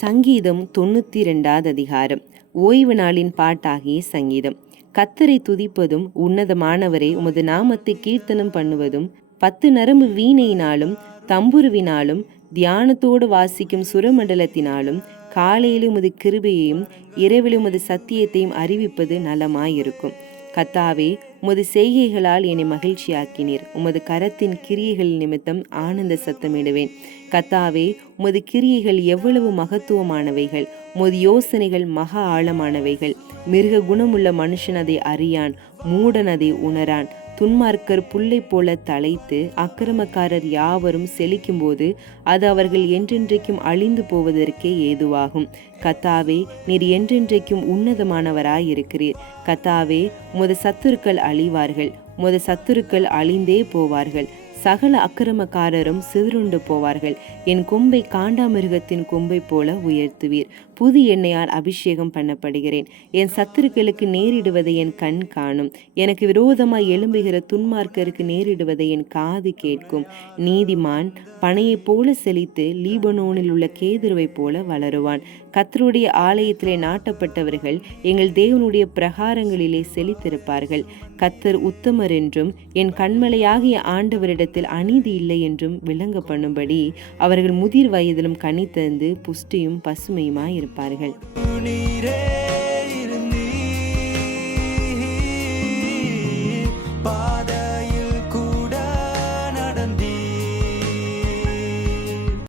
சங்கீதம் தொண்ணூற்றி ரெண்டாவது அதிகாரம். ஓய்வு நாளின் பாட்டாகிய சங்கீதம். கத்தரை துதிப்பதும் உன்னதமானவரை உமது நாமத்தை கீர்த்தனம் பண்ணுவதும் பத்து நரம்பு வீணையினாலும் தம்புருவினாலும் தியானத்தோடு வாசிக்கும் சுரமண்டலத்தினாலும் காலையிலும் உமது கிருபையையும் இரவிலும் உமது சத்தியத்தையும் அறிவிப்பது நலமாயிருக்கும். கத்தாவே உமது செய்கைகளால் என்னை மகிழ்ச்சியாக்கினீர். உமது கரத்தின் கிரியைகள் நிமித்தம் ஆனந்த சத்தமிடுவேன். கத்தாவே உமது கிரியைகள் எவ்வளவு மகத்துவமானவைகள். உமது யோசனைகள் மகா ஆழமானவைகள். மிருக குணமுள்ள மனுஷன் அதை அறியான் மூடன் அதை உணரான். துன்மார்க்கர் புல்லை போல தலைத்து அக்கிரமக்காரர் யாவரும் செழிக்கும்போது அது அவர்கள் என்றென்றைக்கும் அழிந்து போவதற்கே ஏதுவாகும். கத்தாவே நீர் என்றென்றைக்கும் உன்னதமானவராயிருக்கிறீர். கத்தாவே முத சத்துருக்கள் அழிவார்கள். முத சத்துருக்கள் அழிந்தே போவார்கள். சகல அக்கிரமக்காரரும் சிதறுண்டு போவார்கள். என் கொம்பை காண்டாமிருகத்தின் கொம்பை போல உயர்த்துவீர். புது எண்ணெயால் அபிஷேகம் பண்ணப்படுகிறேன். என் சத்துருக்களுக்கு நேரிடுவதை என் கண் காணும். எனக்கு விரோதமாய் எழும்புகிற துன்மார்க்கருக்கு நேரிடுவதை என் காது கேட்கும். நீதிமான் பனையைப் போல செழித்து லீபனோனில் உள்ள கேதுருவைப் போல வளருவான். கத்தருடைய ஆலயத்திலே நாட்டப்பட்டவர்கள் எங்கள் தேவனுடைய பிரகாரங்களிலே செழித்திருப்பார்கள். கத்தர் உத்தமர் என்றும் என் கண்மலையாகிய ஆண்டவரிடத்தில் அநீதி இல்லை என்றும் விளங்க பண்ணும்படி அவர்கள் முதிர் வயதிலும் கனி தந்து புஷ்டியும் பசுமையுமாயிருக்கும் இருப்பார்கள்